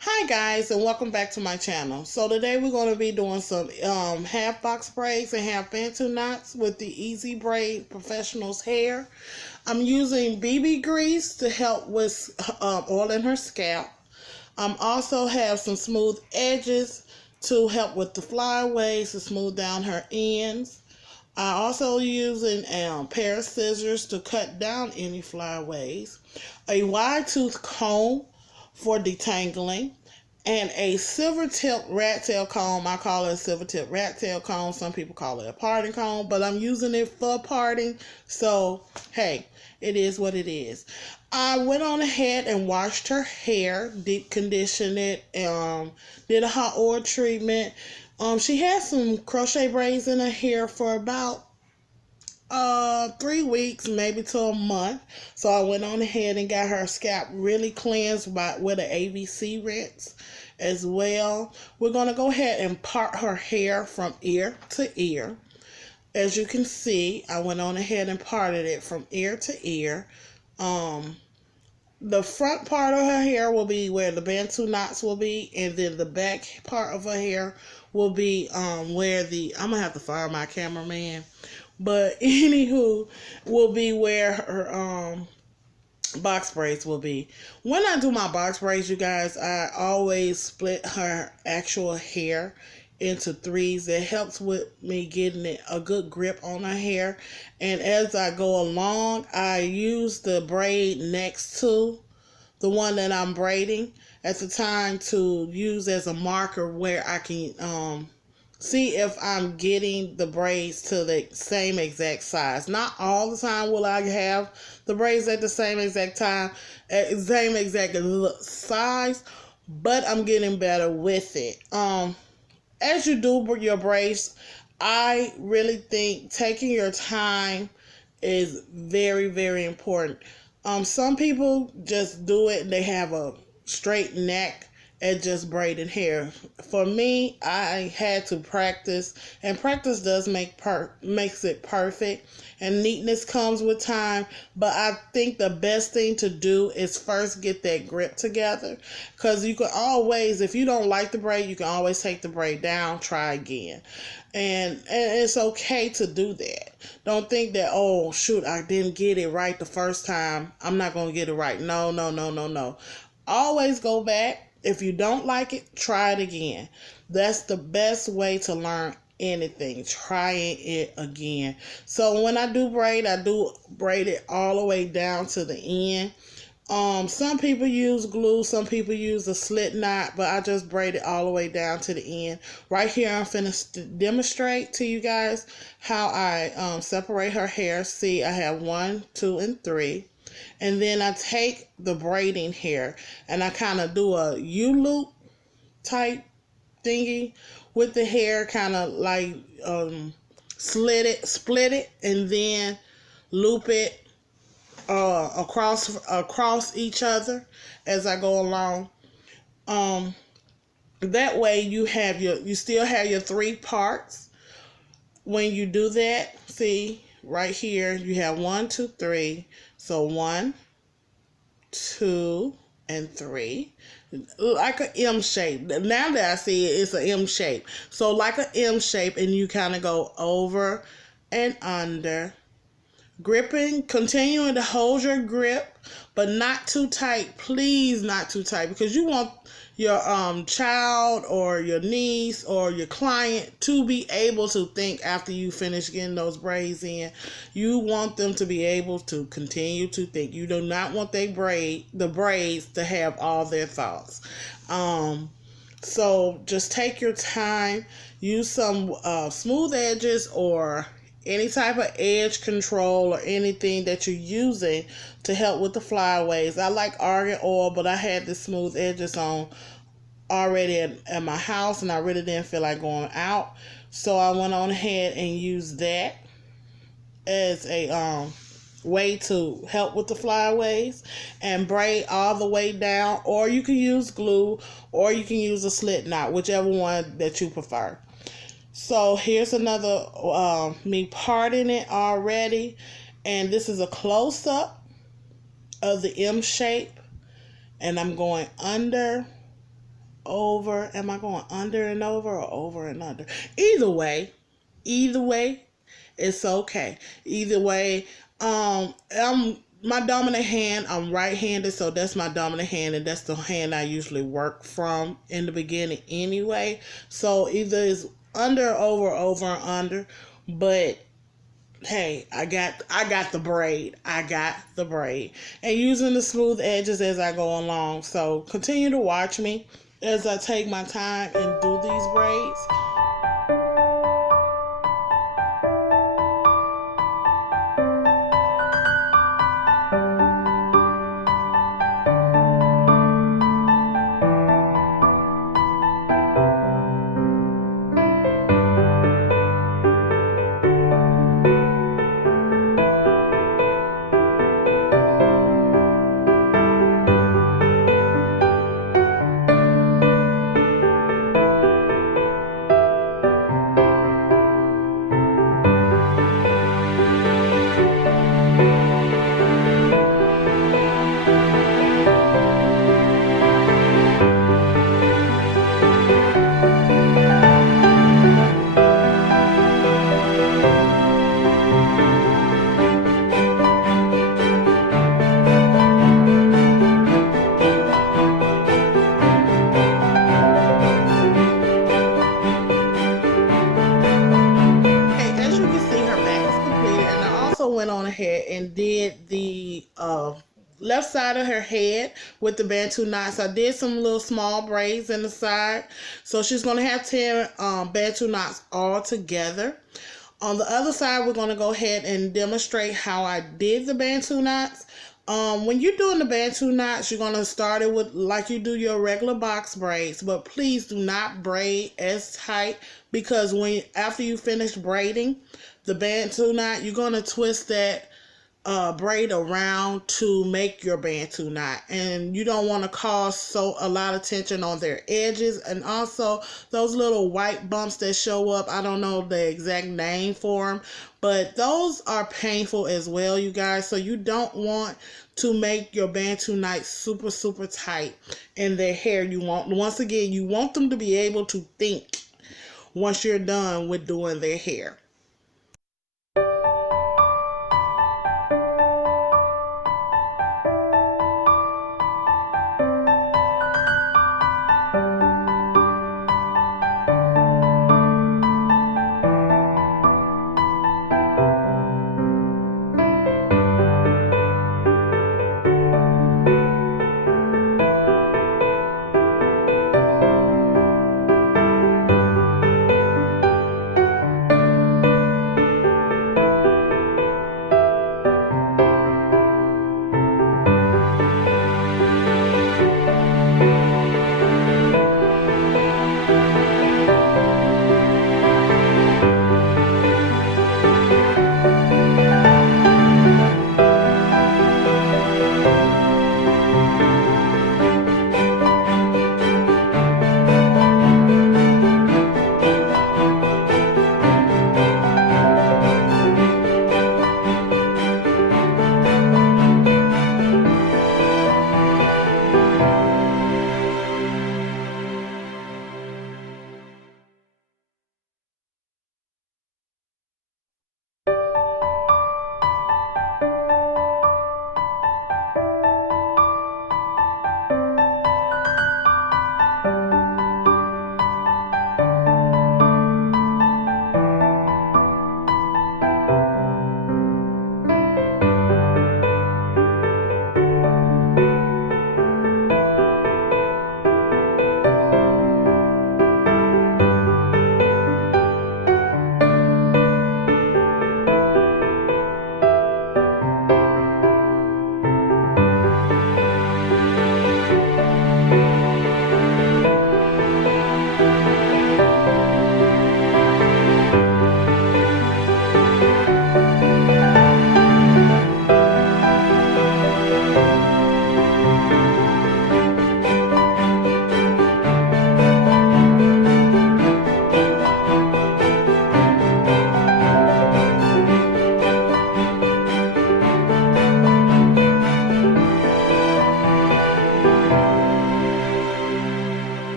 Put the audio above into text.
Hi guys, and welcome back to my channel. So today we're going to be doing some half box braids and half Bantu knots with the Easy Braid Professional's hair. I'm using BB grease to help with oiling her scalp. Also have some smooth edges to help with the flyaways to smooth down her ends. I also using a pair of scissors to cut down any flyaways, a wide tooth comb for detangling, and a silver tip rat tail comb. I call it a silver tip rat tail comb. Some people call it a parting comb, but I'm using it for parting. So, hey, it is what it is. I went on ahead and washed her hair, deep conditioned it, did a hot oil treatment. She had some crochet braids in her hair for about 3 weeks, maybe to a month. So I went on ahead and got her scalp really cleansed with an ABC rinse as well. We're going to go ahead and part her hair from ear to ear. As you can see, I went on ahead and parted it from ear to ear. The front part of her hair will be where the Bantu knots will be, and then the back part of her hair will be where I'm gonna have to fire my cameraman. But anywho, will be where her box braids will be. When I do my box braids, you guys, I always split her actual hair into threes. It helps with me getting a good grip on her hair. And as I go along, I use the braid next to the one that I'm braiding at the time to use as a marker where I can see if I'm getting the braids to the same exact size. Not all the time will I have the braids at the same exact time, same exact size, but I'm getting better with it. As you do your braids, I really think taking your time is very, very important. Some people just do it and they have a straight neck and just braided hair. For me, I had to practice, and practice does makes it perfect, and neatness comes with time. But I think the best thing to do is first get that grip together, because you can always, if you don't like the braid, you can always take the braid down, try again. And it's okay to do that. Don't think that, oh shoot, I didn't get it right the first time, I'm not going to get it right. No, no, no, no, no. Always go back. If you don't like it, try it again. That's the best way to learn anything. Trying it again. So when I do braid it all the way down to the end. Some people use glue, some people use a slip knot, but I just braid it all the way down to the end. Right here, I'm finna demonstrate to you guys how I separate her hair. See, I have 1, 2, and 3. And then I take the braiding hair and I kind of do a U-loop type thingy with the hair, kind of like split it, and then loop it across each other as I go along. That way you still have your 3 parts. When you do that, see right here you have 1, 2, 3. So 1, 2, and 3, like an M shape. Now that I see it, it's an M shape. So like an M shape, and you kind of go over and under, gripping, continuing to hold your grip, but not too tight. Please, not too tight, because you want your child or your niece or your client to be able to think after you finish getting those braids in. You want them to be able to continue to think. You do not want the braids to have all their thoughts. So just take your time. Use some smooth edges or any type of edge control or anything that you're using to help with the flyaways. I like argan oil, but I had the smooth edges on already at my house, and I really didn't feel like going out. So I went on ahead and used that as a way to help with the flyaways, and braid all the way down. Or you can use glue, or you can use a slip knot, whichever one that you prefer. So here's another me parting it already, and this is a close-up of the M shape, and I'm going under over. Am I going under and over or over and under? Either way, it's okay. Either way, I'm my dominant hand. I'm right-handed, so that's my dominant hand, and that's the hand I usually work from in the beginning anyway. So either it's under, over, and under. But hey, I got the braid. I got the braid. And using the smooth edges as I go along. So continue to watch me as I take my time and do these braids. As you can see, her back is completed, and I also went on ahead and did the left side of her head with the Bantu knots. I did some little small braids in the side, so she's going to have 10 Bantu knots all together. On the other side, we're going to go ahead and demonstrate how I did the Bantu knots. When you're doing the Bantu knots, you're going to start it with like you do your regular box braids, but please do not braid as tight, because after you finish braiding the Bantu knot, you're going to twist that braid around to make your Bantu knot, and you don't want to cause a lot of tension on their edges. And also those little white bumps that show up, I don't know the exact name for them, but those are painful as well, you guys. So you don't want to make your Bantu knot super tight in their hair. Once again, you want them to be able to think once you're done with doing their hair.